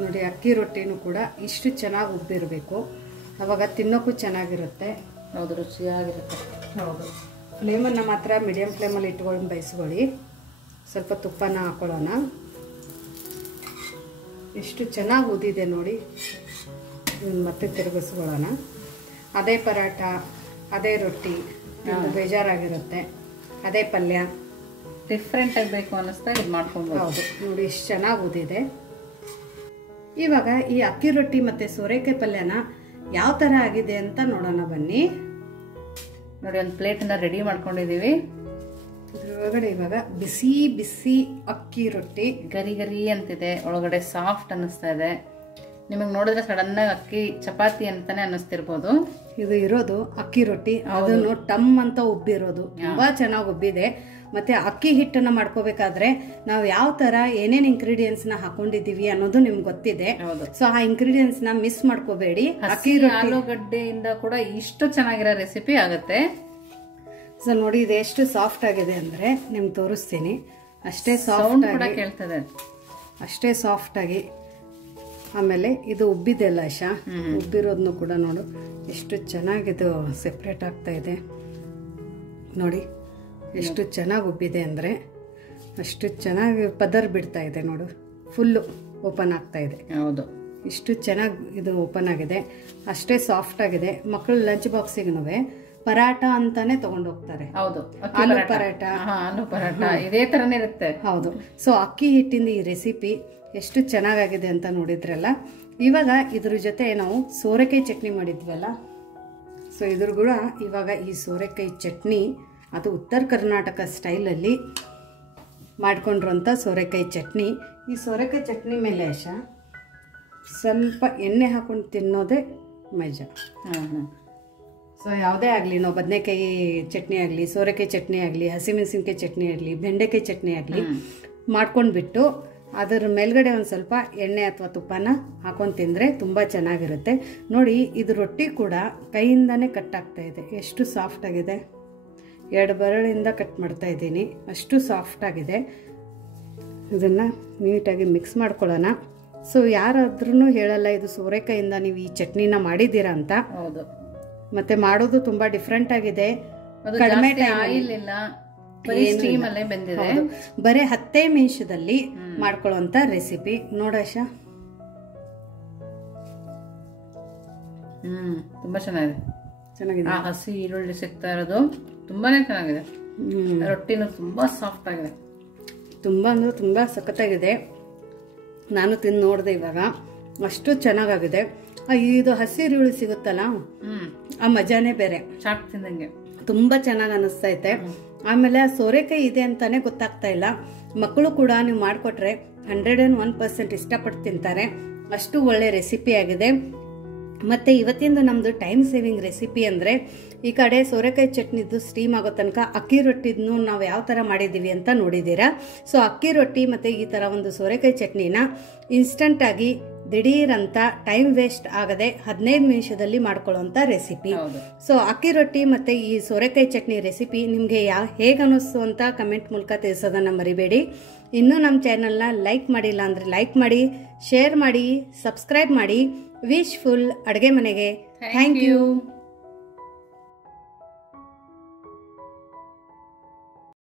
ನೋಡಿ ಅಕ್ಕಿ ರೊಟ್ಟಿನೂ ಕೂಡ ಇಷ್ಟು ಚೆನ್ನಾಗಿ ಉಬ್ಬಿರಬೇಕು, ಅವಾಗ ತಿನ್ನೋಕ್ಕೂ ಚೆನ್ನಾಗಿರುತ್ತೆ. ಹೌದು, ರುಚಿಯಾಗಿರುತ್ತೆ. ಹೌದು. ಫ್ಲೇಮನ್ನು ಮಾತ್ರ ಮೀಡಿಯಂ ಫ್ಲೇಮಲ್ಲಿ ಇಟ್ಕೊಂಡು ಬೇಯಿಸ್ಕೊಳ್ಳಿ. ಸ್ವಲ್ಪ ತುಪ್ಪನ ಹಾಕೊಳ್ಳೋಣ. ಎಷ್ಟು ಚೆನ್ನಾಗಿ ಉದಿದೆ ನೋಡಿ. ಮತ್ತೆ ತಿರುಗಿಸ್ಕೊಳ್ಳೋಣ. ಅದೇ ಪರಾಟ, ಅದೇ ರೊಟ್ಟಿ ಬೇಜಾರಾಗಿರುತ್ತೆ, ಅದೇ ಪಲ್ಯ ಡಿಫ್ರೆಂಟ್ ಆಗಬೇಕು ಅನ್ನಿಸ್ತಾ ಇದು ಮಾಡ್ಕೊಂಡು. ಹೌದು ನೋಡಿ ಎಷ್ಟು ಚೆನ್ನಾಗಿ ಓದಿದೆ. ಇವಾಗ ಈ ಅಕ್ಕಿ ರೊಟ್ಟಿ ಮತ್ತು ಸೋರೆಕಾಯಿ ಪಲ್ಯನ ಯಾವ ಥರ ಆಗಿದೆ ಅಂತ ನೋಡೋಣ ಬನ್ನಿ. ನೋಡಿ ಒಂದು ಪ್ಲೇಟನ್ನ ರೆಡಿ ಮಾಡ್ಕೊಂಡಿದ್ದೀವಿ. ಇದ್ರೊಳಗಡೆ ಇವಾಗ ಬಿಸಿ ಬಿಸಿ ಅಕ್ಕಿ ರೊಟ್ಟಿ ಗರಿ ಗರಿ ಅಂತಿದೆ, ಒಳಗಡೆ ಸಾಫ್ಟ್ ಅನ್ನಿಸ್ತಾ ಇದೆ. ನಿಮಗೆ ನೋಡಿದ್ರೆ ಸಡನ್ ಆಗಿ ಅಕ್ಕಿ ಚಪಾತಿ ಅಂತಾನೆ ಅನ್ನಿಸ್ತಿರ್ಬೋದು. ಇದು ಇರೋದು ಅಕ್ಕಿ ರೊಟ್ಟಿ, ಅದನ್ನು ಟಮ್ ಅಂತ ಉಬ್ಬಿರೋದು, ತುಂಬಾ ಚೆನ್ನಾಗಿ ಉಬ್ಬಿದೆ. ಮತ್ತೆ ಅಕ್ಕಿ ಹಿಟ್ಟನ್ನ ಮಾಡ್ಕೋಬೇಕಾದ್ರೆ ನಾವು ಯಾವ ತರ ಏನೇನ್ ಇಂಗ್ರೀಡಿಯೆಂಟ್ಸ್ ನ ಹಾಕೊಂಡಿದೀವಿ ಅನ್ನೋದು ನಿಮ್ಗೆ ಗೊತ್ತಿದೆ. ಸೊ ಆ ಇಂಗ್ರೀಡಿಯೆಂಟ್ಸ್ ನ ಮಿಸ್ ಮಾಡ್ಕೋಬೇಡಿ. ಅಕ್ಕಿ ಆಲೂಗಡ್ಡೆಯಿಂದ ಕೂಡ ಇಷ್ಟು ಚೆನ್ನಾಗಿರೋ ರೆಸಿಪಿ ಆಗುತ್ತೆ. ಸೊ ನೋಡಿ ಇದು ಎಷ್ಟು ಸಾಫ್ಟ್ ಆಗಿದೆ ಅಂದ್ರೆ ನಿಮ್ಗೆ ತೋರಿಸ್ತೀನಿ. ಅಷ್ಟೇ ಸಾಫ್ಟ್ ಆಗಿ ಕೇಳ್ತದೆ, ಅಷ್ಟೇ ಸಾಫ್ಟ್ ಆಗಿ. ಆಮೇಲೆ ಇದು ಉಬ್ಬಿದೆ ಅಲ್ಲ ಆಶಾ, ಉಬ್ಬಿರೋದನ್ನು ಕೂಡ ನೋಡು ಎಷ್ಟು ಚೆನ್ನಾಗಿದು ಸೆಪ್ರೇಟ್ ಆಗ್ತಾ ಇದೆ. ನೋಡಿ ಎಷ್ಟು ಚೆನ್ನಾಗಿ ಉಬ್ಬಿದೆ ಅಂದರೆ ಅಷ್ಟು ಚೆನ್ನಾಗಿ ಪದರ್ ಬಿಡ್ತಾ ಇದೆ. ನೋಡು ಫುಲ್ಲು ಓಪನ್ ಆಗ್ತಾ ಇದೆ. ಹೌದು, ಇಷ್ಟು ಚೆನ್ನಾಗಿ ಇದು ಓಪನ್ ಆಗಿದೆ, ಅಷ್ಟೇ ಸಾಫ್ಟ್ ಆಗಿದೆ. ಮಕ್ಕಳು ಲಂಚ್ ಬಾಕ್ಸಿಗೂ ಪರಾಟ ಅಂತಾನೆ ತಗೊಂಡು ಹೋಗ್ತಾರೆ. ಹೌದು, ಆಲೂ ಪರಾಟ, ಆಲೂ ಪರಾಟ ಇದೇ ತರನೇ ಇರುತ್ತೆ. ಹೌದು. ಸೊ ಅಕ್ಕಿ ಹಿಟ್ಟಿಂದ ಈ ರೆಸಿಪಿ ಎಷ್ಟು ಚೆನ್ನಾಗಾಗಿದೆ ಅಂತ ನೋಡಿದ್ರಲ್ಲ. ಇವಾಗ ಇದ್ರ ಜೊತೆ ನಾವು ಸೋರೆಕಾಯಿ ಚಟ್ನಿ ಮಾಡಿದ್ವಲ್ಲ, ಸೊ ಇದ್ರ ಕೂಡ ಇವಾಗ ಈ ಸೋರೆಕಾಯಿ ಚಟ್ನಿ ಅದು ಉತ್ತರ ಕರ್ನಾಟಕ ಸ್ಟೈಲಲ್ಲಿ ಮಾಡ್ಕೊಂಡಿರೋಂಥ ಸೋರೆಕಾಯಿ ಚಟ್ನಿ. ಈ ಸೋರೆಕಾಯಿ ಚಟ್ನಿ ಮೇಲೆ ಆಶಾ ಸ್ವಲ್ಪ ಎಣ್ಣೆ ಹಾಕೊಂಡು ತಿನ್ನೋದೇ ಮಜಾ. ಸೊ ಯಾವುದೇ ಆಗಲಿ, ನಾವು ಬದನೆಕಾಯಿ ಚಟ್ನಿ ಆಗಲಿ, ಸೋರೆಕಾಯಿ ಚಟ್ನಿ ಆಗಲಿ, ಹಸಿಮೆಣಸಿನ್ಕಾಯಿ ಚಟ್ನಿ ಆಗಲಿ, ಬೆಂಡೆಕಾಯಿ ಚಟ್ನಿ ಆಗಲಿ ಮಾಡ್ಕೊಂಡ್ಬಿಟ್ಟು ಅದರ ಮೇಲ್ಗಡೆ ಒಂದು ಸ್ವಲ್ಪ ಎಣ್ಣೆ ಅಥವಾ ತುಪ್ಪನ ಹಾಕೊಂಡು ತಿಂದರೆ ತುಂಬ ಚೆನ್ನಾಗಿರುತ್ತೆ. ನೋಡಿ ಇದು ರೊಟ್ಟಿ ಕೂಡ ಕೈಯಿಂದನೇ ಕಟ್ ಆಗ್ತಾ ಇದೆ, ಎಷ್ಟು ಸಾಫ್ಟ್ ಆಗಿದೆ. 2 ಬೆರಳಿಂದ ಕಟ್ ಮಾಡ್ತಾ ಇದ್ದೀನಿ, ಅಷ್ಟು ಸಾಫ್ಟ್ ಆಗಿದೆ. ಇದನ್ನು ನೀಟಾಗಿ ಮಿಕ್ಸ್ ಮಾಡ್ಕೊಳ್ಳೋಣ. ಸೊ ಯಾರಾದ್ರೂ ಹೇಳಲ್ಲ ಇದು ಸೋರೆಕಾಯಿಂದ ನೀವು ಈ ಚಟ್ನಿನ ಮಾಡಿದ್ದೀರಾ ಅಂತ. ಹೌದು, ಮತ್ತೆ ಮಾಡೋದು ತುಂಬಾ ಡಿಫ್ರೆಂಟ್ ಆಗಿದೆ. ಕಡಿಮೆ ಆಯಿಲ್ ಇಲ್ಲ, ಸ್ಟೀಮ್ ಅಲ್ಲೇ ಬೆಂದಿದೆ. ಬರೀ 10 ನಿಮಿಷದಲ್ಲಿ ಮಾಡ್ಕೊಳ್ಳುವಂತ ರೆಸಿಪಿ. ನೋಡಾಶ ತುಂಬಾ ಚೆನ್ನಾಗಿದೆ. ಚೆನ್ನಾಗಿದೆ. ಹಸಿ ಈರುಳ್ಳಿ ಸಿಗ್ತಾ ಇರೋದು ತುಂಬಾನೇ ಚೆನ್ನಾಗಿದೆ. ರೊಟ್ಟಿನೂ ತುಂಬಾ ಸಾಫ್ಟ್ ಆಗಿದೆ, ತುಂಬಾ ಅಂದ್ರೆ ತುಂಬಾ ಸಖತ್ತಾಗಿದೆ. ನಾನು ತಿಂದು ನೋಡಿದೆ ಇವಾಗ, ಅಷ್ಟು ಚೆನ್ನಾಗಾಗಿದೆ. ಇದು ಹಸಿ ಈರುಳ್ಳಿ ಸಿಗುತ್ತಲ್ಲ, ಆ ಮಜಾನೇ ಬೇರೆ. ಚಾಟ್ ತಿಂದಂಗೆ ತುಂಬಾ ಚೆನ್ನಾಗಿ ಅನಿಸ್ತಾ ಐತೆ. ಆಮೇಲೆ ಸೋರೆಕಾಯಿ ಇದೆ ಅಂತಾನೆ ಗೊತ್ತಾಗ್ತಾ ಇಲ್ಲ. ಮಕ್ಕಳು ಕೂಡ ನೀವು ಮಾಡಿಕೊಟ್ರೆ 101% ಇಷ್ಟಪಟ್ಟು ತಿಂತಾರೆ. ಅಷ್ಟು ಒಳ್ಳೆ ರೆಸಿಪಿ ಆಗಿದೆ. ಮತ್ತೆ ಇವತ್ತಿಂದು ನಮ್ದು ಟೈಮ್ ಸೇವಿಂಗ್ ರೆಸಿಪಿ ಅಂದ್ರೆ, ಈ ಕಡೆ ಸೋರೆಕಾಯಿ ಚಟ್ನಿದು ಸ್ಟೀಮ್ ಆಗೋ ತನಕ ಅಕ್ಕಿ ರೊಟ್ಟಿದ್ನು ನಾವು ಯಾವ ತರ ಮಾಡಿದೀವಿ ಅಂತ ನೋಡಿದೀರಾ. ಸೊ ಅಕ್ಕಿ ರೊಟ್ಟಿ ಮತ್ತೆ ಈ ತರ ಒಂದು ಸೋರೆಕಾಯಿ ಚಟ್ನಿನ ಇನ್ಸ್ಟಂಟ್ ಆಗಿ ದಿಢೀರಂತ ಟೈಮ್ ವೇಸ್ಟ್ ಆಗದೆ 15 ನಿಮಿಷದಲ್ಲಿ ಮಾಡ್ಕೊಳ್ಳುವಂತ ರೆಸಿಪಿ. ಸೊ ಅಕ್ಕಿ ರೊಟ್ಟಿ ಮತ್ತೆ ಈ ಸೋರೆಕಾಯಿ ಚಟ್ನಿ ರೆಸಿಪಿ ನಿಮ್ಗೆ ಹೇಗೆ ಅನ್ನಿಸ್ತು ಅಂತ ಕಮೆಂಟ್ ಮೂಲಕ ತಿಳಿಸೋದನ್ನ ಮರಿಬೇಡಿ. ಇನ್ನೂ ನಮ್ಮ ಚಾನೆಲ್ನ ಲೈಕ್ ಮಾಡಿಲ್ಲ ಅಂದ್ರೆ ಲೈಕ್ ಮಾಡಿ, ಶೇರ್ ಮಾಡಿ, ಸಬ್ಸ್ಕ್ರೈಬ್ ಮಾಡಿ. ವಿಶ್ ಫುಲ್ ಅಡುಗೆ ಮನೆಗೆ ಥ್ಯಾಂಕ್ ಯು.